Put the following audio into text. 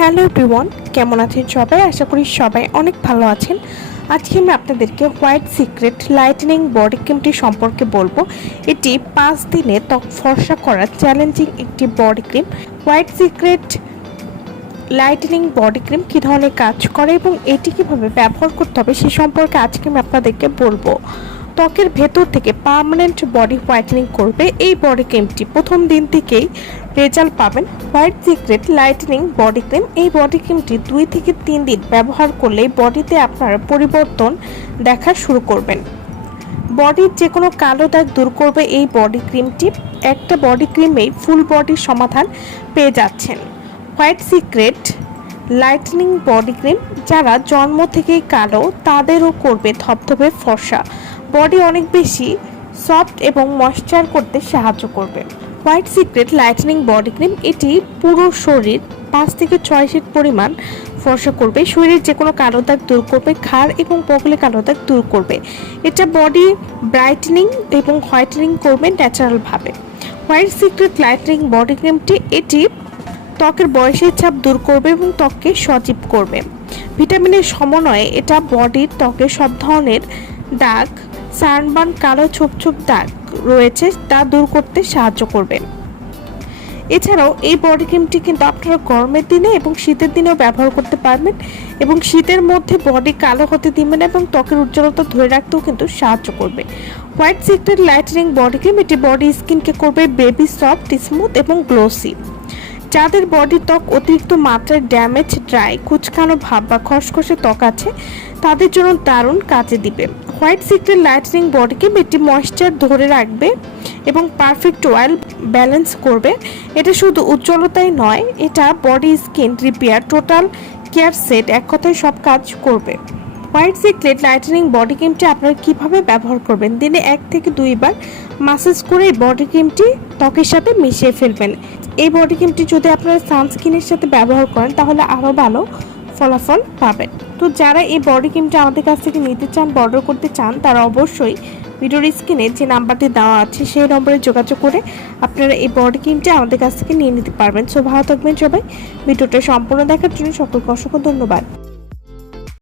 Hello everyone, কেমন আছেন সবাই? আশা করি সবাই অনেক ভালো আছেন। আজকে আমি আপনাদেরকে হোয়াইট সিক্রেট লাইটনিং বডি ক্রিমটি সম্পর্কে বলব। এটি পাঁচ দিনে ত্বক ফর্সা করা চ্যালেঞ্জিং একটি body cream. White secret lightening body cream কী ধরনের কাজ করে এবং এটি কীভাবে ব্যবহার করতে হবে সে সম্পর্কে আজকে আমি আপনাদেরকে বলব। ত্বকের ভেতর থেকে পার্মানেন্ট বডি হোয়াইটেনিং করবে। এই বডি ক্রিমটি প্রথম দিন থেকেই রেজাল্ট পাবেন white secret lightening body cream. এই বডি ক্রিমটি দুই থেকে তিন দিন ব্যবহার করলে বডিতে আপনার পরিবর্তন দেখা শুরু করবেন। বডির যে কোনো কালো দাগ দূর করবে এই বডি ক্রিমটি। একটা বডি ক্রিমেই ফুল বডির সমাধান পেয়ে যাচ্ছেন। White secret lightening body cream যারা জন্ম থেকেই কালো, তাদেরও করবে ধপধপে ফর্সা। বডি অনেক বেশি সফট এবং ময়শ্চার করতে সাহায্য করবে। White secret lightening body cream এটি পুরো শরীর পাঁচ থেকে ছয় শীত পরিমাণ ফর্সা করবে। শরীরের যে কোনো কালো দাগ দূর করবে খাড় এবং পকলে কালো দাগ দূর করবে। এটা বডি ব্রাইটনিং এবং হোয়াইটনিং করবে ন্যাচারালভাবে হোয়াইট সিক্রেট লাইটনিং বডি ক্রিমটি এটি ত্বকের বয়সের ছাপ দূর করবে এবং ত্বককে সজীব করবে। ভিটামিনের সমন্বয়ে এটা বডির ত্বকে সব ধরনের দাগ সানবার্ন কালো ছোপ ছোপ দাগ রয়েছে তা দূর করতে সাহায্য করবে। এছাড়াও এই বডি ক্রিমটি কিন্তু আপনারা গরমের দিনে এবং শীতের দিনেও ব্যবহার করতে পারবেন এবং শীতের মধ্যে বডি কালো হতে দিবেন এবং ত্বকের উজ্জ্বলতা ধরে রাখতেও কিন্তু সাহায্য করবে। White secret lightening body cream এটি বডি স্কিনকে করবে বেবি সফট স্মুথ এবং গ্লোসি যাদের বডি ত্বক অতিরিক্ত মাত্রায় ড্যামেজ, ড্রাই, কুচকানো, ভাব বা খসখসে ত্বক আছে, তাদের জন্য দারুণ কাজে দিবে। হোয়াইট সিক্রেট লাইটনিং বডিকে এটি ময়েশ্চার ধরে রাখবে এবং পারফেক্ট অয়েল ব্যালেন্স করবে। এটা শুধু উজ্জ্বলতাই নয়, এটা body, skin repair, total care set এক কথায় সব কাজ করবে। হোয়াইট সিক্রেট লাইটনিং বডি ক্রিমটি আপনারা কীভাবে ব্যবহার করবেন? দিনে এক থেকে দুইবার মাসাজ করে বডি ক্রিমটি ত্বকের সাথে মিশিয়ে ফেলবেন। এই বডি ক্রিমটি যদি আপনারা সানস্ক্রিনের সাথে ব্যবহার করেন, তাহলে আরও ভালো ফলাফল পাবেন। তো যারা এই বডি ক্রিমটা আমাদের কাছ থেকে নিতে চান অর্ডার করতে চান, তারা অবশ্যই ভিডিওর স্ক্রিনে যে নাম্বারটি দেওয়া আছে, সেই নম্বরে যোগাযোগ করে আপনারা এই বডি ক্রিমটা আমাদের কাছ থেকে নিয়ে নিতে পারবেন। সো ভালো থাকবেন সবাই। ভিডিওটা সম্পূর্ণ দেখার জন্য সকলকে অসংখ্য ধন্যবাদ।